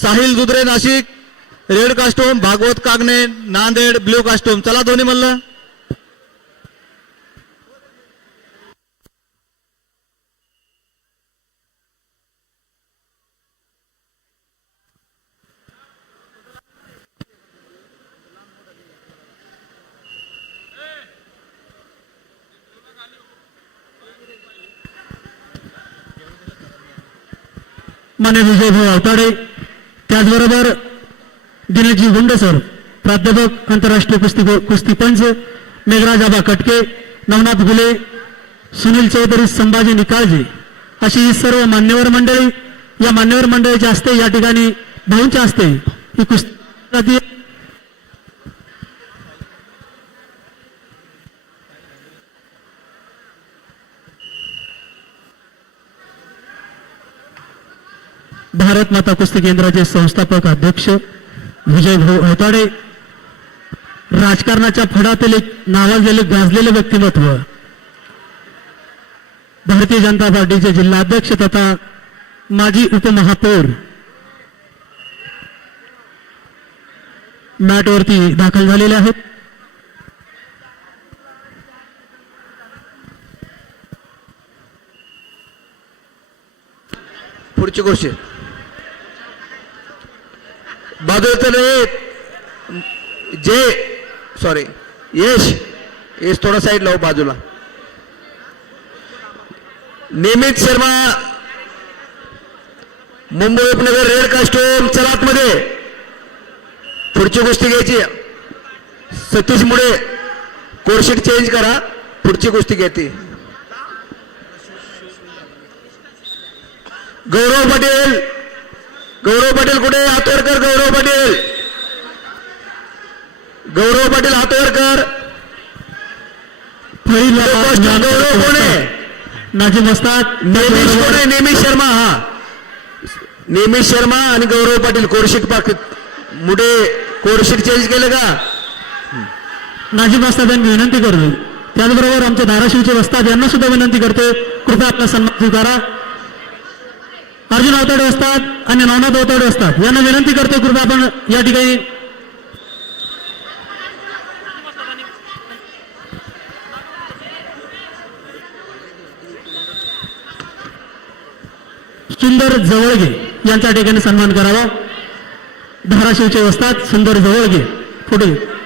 Sahil Dudhare Nashik red custom Bhagwat Kagne Nanded blue custom. चला दोन्ही म्हणलं. मान्य विजयभाऊ अवताडे त्याचबरोबर दिनेशजी गुंड सर प्राध्यापक आंतरराष्ट्रीय कुस्ती कुस्तीपंच मेघराज आबा कटके नवनाथ फुले सुनील चौधरी संभाजी निकाळजे अशी ही सर्व मान्यवर मंडळी या मान्यवर मंडळीच्या हस्ते या ठिकाणी भाऊंच्या हस्ते ही कुस्ती भारत माता कुस्ती केंद्राचे संस्थापक अध्यक्ष विजय भाऊ अवताडे राजकारणाच्या फडातील एक नावाजलेले गाजलेले व्यक्तिमत्व भारतीय जनता पार्टीचे जिल्हाध्यक्ष तथा माजी उपमहापौर मॅटवरती दाखल झालेले आहेत. पुढची गोष्ट. बाजूचं जे सॉरी यश यश थोडा साईड लावू बाजूला. निमित शर्मा मुंबई उपनगर रेड कास्टोम चलात मध्ये. पुढची गोष्टी घ्यायची. सतीश मुळे कोरशीट चेंज करा. पुढची गोष्टी घेते. गौरव पटेल गौरव पटेल कुठे? हातवर कर गौरव पटेल. गौरव पटेल हातवर कर पहिला गौरव कोण आहे? नाजिम असतात. नेमिष कोण आहे? नेमिष शर्मा हा. नेमिष शर्मा आणि गौरव पाटील कोरशीट पाक. मुडे कोरशीट चेंज केलं का? नाजिम असतात यांनी विनंती करतो त्याचबरोबर आमचे धाराशिवचे वस्ताद यांना सुद्धा विनंती करते कृपया आपला सन्मान स्वीकारा. अर्जुन अवताडे असतात आणि नवनाथ अवताडे असतात. यांना विनंती करतो कृपया आपण या ठिकाणी सुंदर जवळगे यांच्या ठिकाणी सन्मान करावा. धाराशिवचे असतात सुंदर जवळगे. पुढे